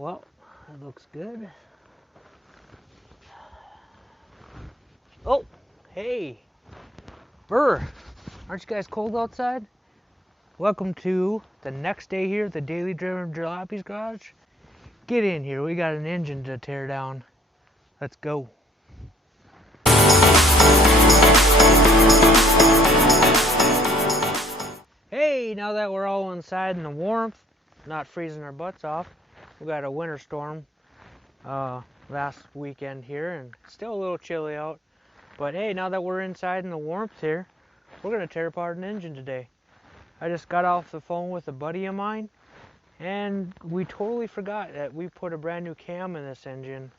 Well, it looks good. Oh, hey, Burr, aren't you guys cold outside? Welcome to the next day here at the Daily Driven Jalopies garage. Get in here, we got an engine to tear down. Let's go. Hey, now that we're all inside in the warmth, not freezing our butts off, we got a winter storm last weekend here, and it's still a little chilly out. But hey, now that we're inside in the warmth here, we're gonna tear apart an engine today. I just got off the phone with a buddy of mine, and we totally forgot that we put a brand new cam in this engine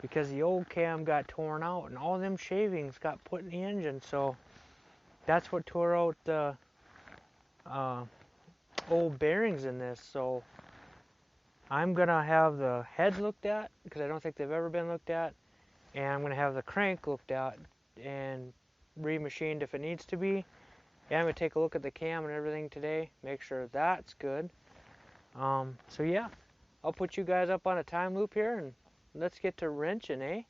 because the old cam got torn out and all them shavings got put in the engine. So that's what tore out the old bearings in this. So I'm gonna have the heads looked at because I don't think they've ever been looked at, and I'm gonna have the crank looked at and remachined if it needs to be. Yeah, I'm gonna take a look at the cam and everything today, make sure that's good. So yeah, I'll put you guys up on a time loop here and let's get to wrenching, eh?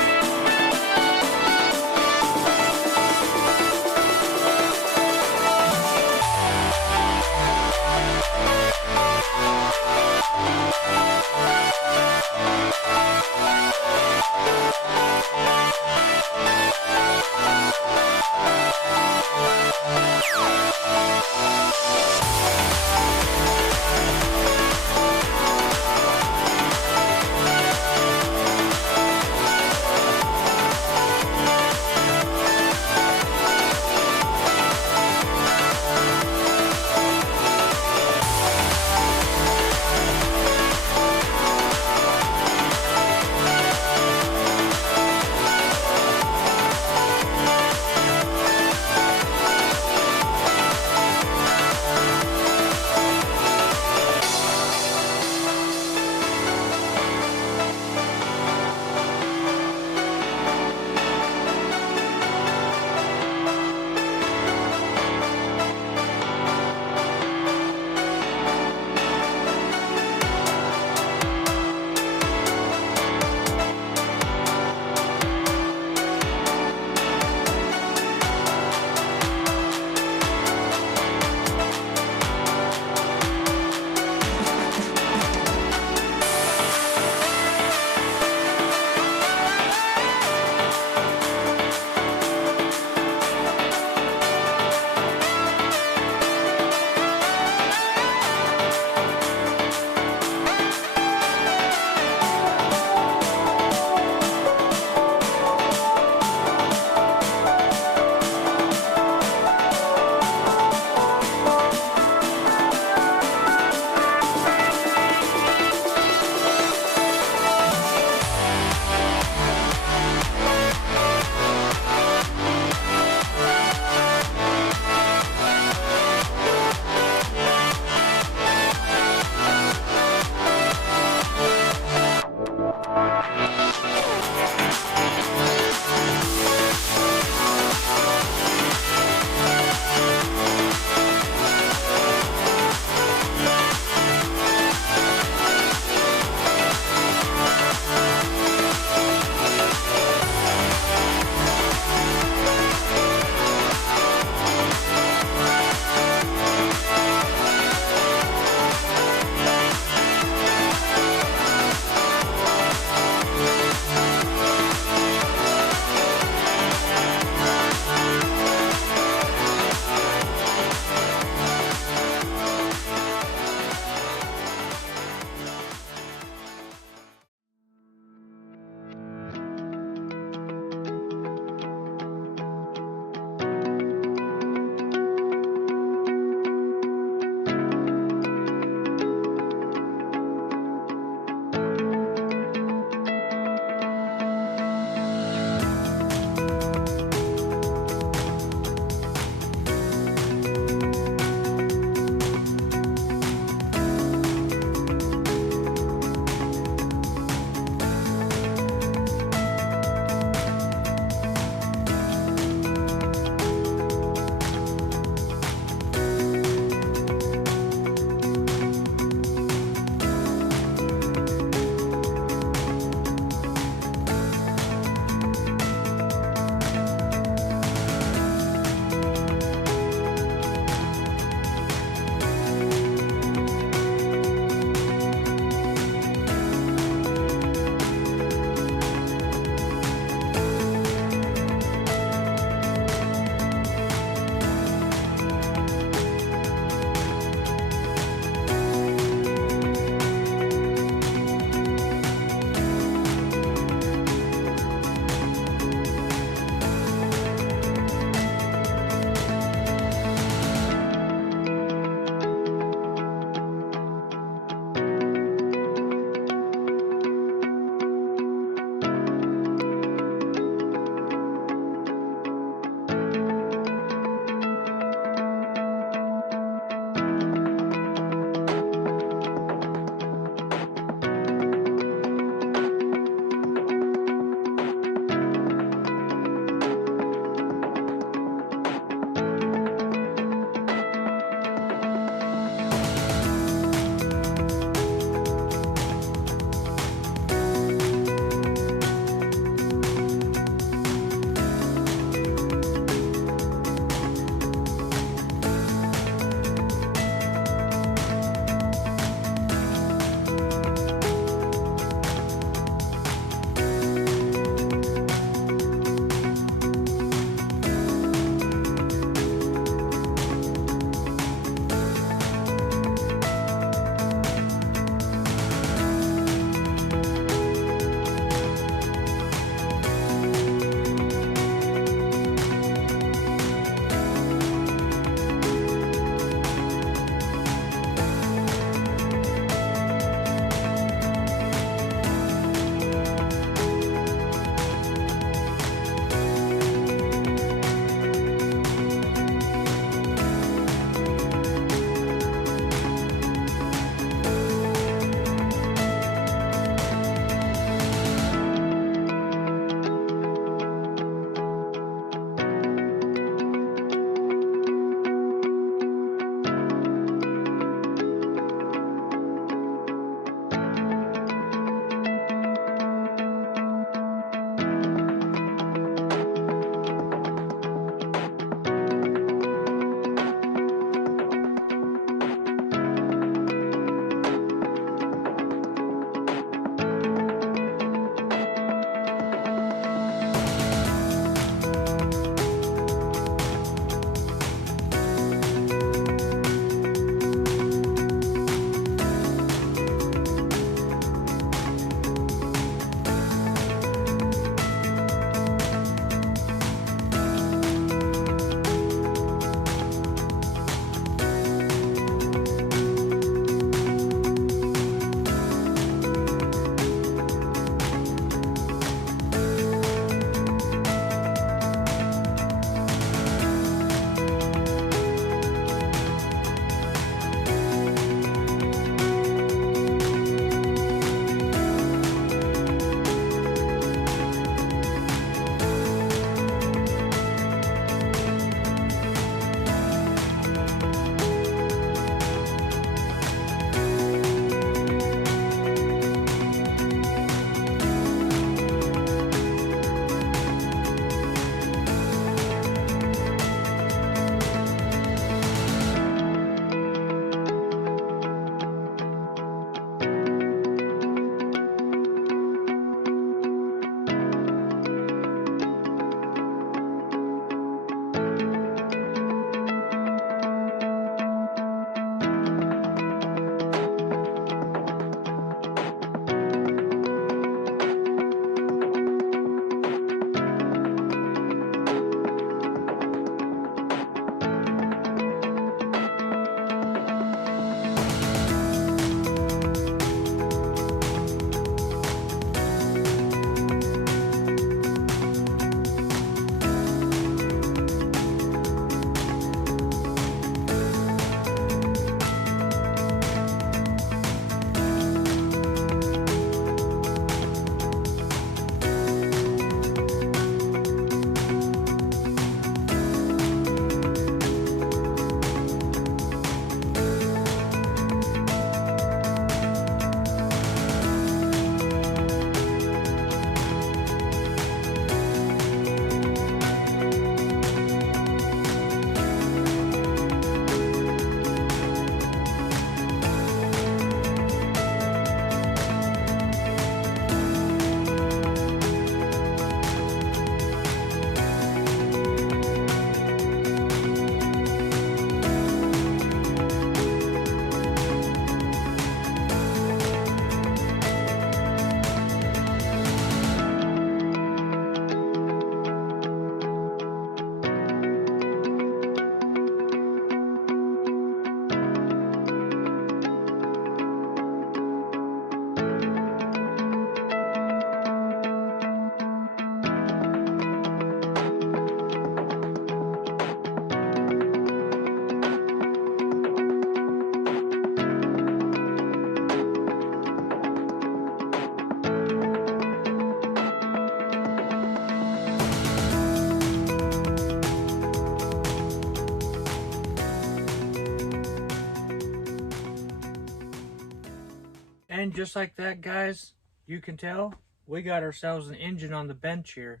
And just like that, guys, you can tell we got ourselves an engine on the bench here.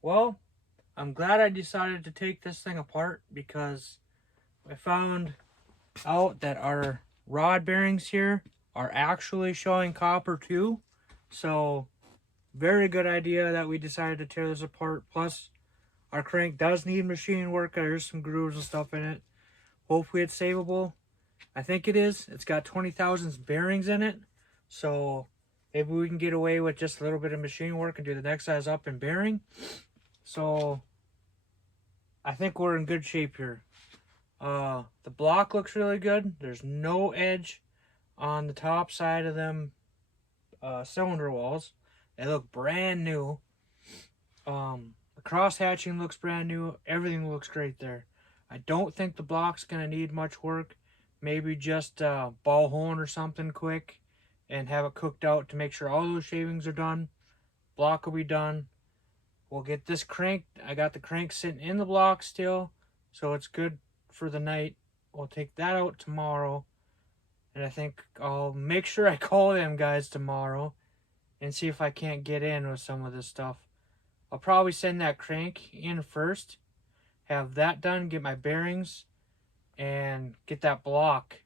Well, I'm glad I decided to take this thing apart because I found out that our rod bearings here are actually showing copper too. So, very good idea that we decided to tear this apart. Plus, our crank does need machine work. There's some grooves and stuff in it. Hopefully it's savable. I think it is. It's got 20,000 bearings in it. So maybe we can get away with just a little bit of machine work and do the next size up in bearing. So I think we're in good shape here. The block looks really good. There's no edge on the top side of them cylinder walls. They look brand new. The cross hatching looks brand new. Everything looks great there. I don't think the block's going to need much work. Maybe just ball holing or something quick and have it cooked out to make sure all those shavings are done. Block will be done. We'll get this crank. I got the crank sitting in the block still, so it's good for the night. We'll take that out tomorrow. And I think I'll make sure I call them guys tomorrow and see if I can't get in with some of this stuff. I'll probably send that crank in first, have that done, get my bearings, and get that block.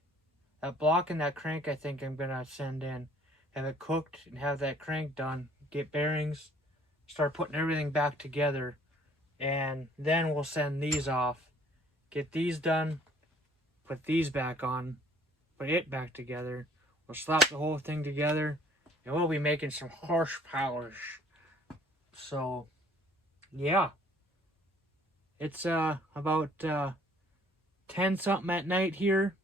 That block and that crank I think I'm going to send in. Have it cooked and have that crank done. Get bearings, start putting everything back together. And then we'll send these off. Get these done, put these back on, put it back together. We'll slap the whole thing together, and we'll be making some horsepower. So, yeah. It's about 10 something at night here,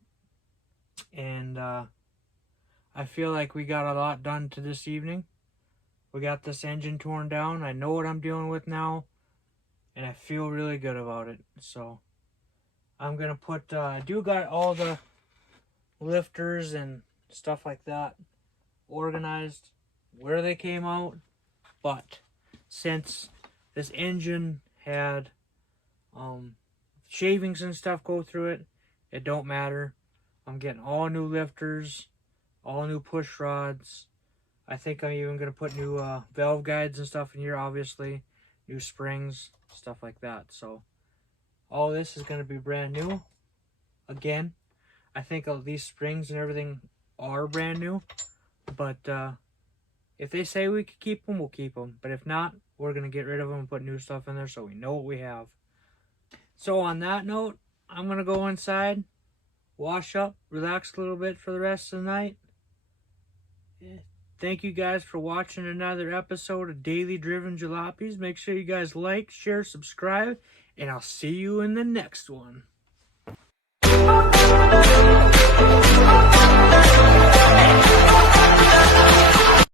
and I feel like we got a lot done to this evening. We got this engine torn down. I know what I'm dealing with now, and I feel really good about it. So I'm gonna put I do got all the lifters and stuff like that organized where they came out, but since this engine had shavings and stuff go through it, it don't matter. I'm getting all new lifters, all new push rods. I think I'm even going to put new valve guides and stuff in here, obviously. New springs, stuff like that. So all this is going to be brand new. Again, I think all these springs and everything are brand new. But if they say we could keep them, we'll keep them. But if not, we're going to get rid of them and put new stuff in there so we know what we have. So on that note, I'm going to go inside, wash up, relax a little bit for the rest of the night. Thank you guys for watching another episode of Daily Driven Jalopies. Make sure you guys like, share, subscribe, and I'll see you in the next one.